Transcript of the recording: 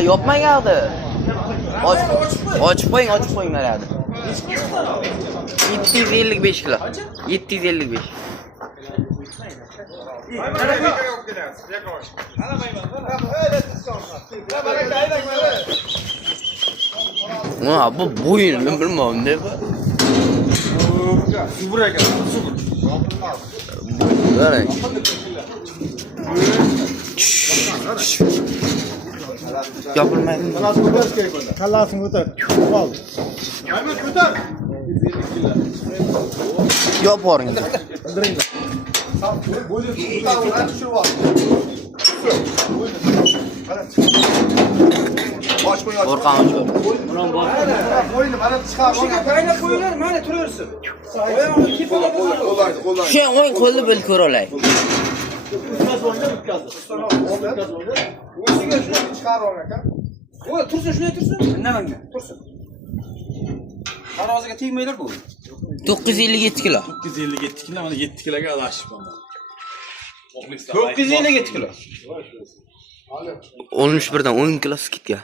yopmang yoqdi. Ochib qo'ying naradi. 755 kilo. 755. Bu boyun men bilmadim ne bu. Buraya gel. Qarang. Yopilmaydi. Kallasini ko'tar. Ol. Ayman ko'tar. Yoporing. Qo'rqaman shu. Qo'yini mana chiqar. Qayna qo'yinglar, mana turaversin. Oyog'ini tepaga qo'ying. Shu o'ng qo'lni bil ko'ra olay. O'ziga shuni chiqar ol aka. Voy, tursin, shunday tursin. Indamanglar, tursin. Taroziga tegmaylar bu. 957 kilo. 957 kilo, mana 7 kiloga alashib qoldi. 957 kilo. 11dan 10 kilo skitga.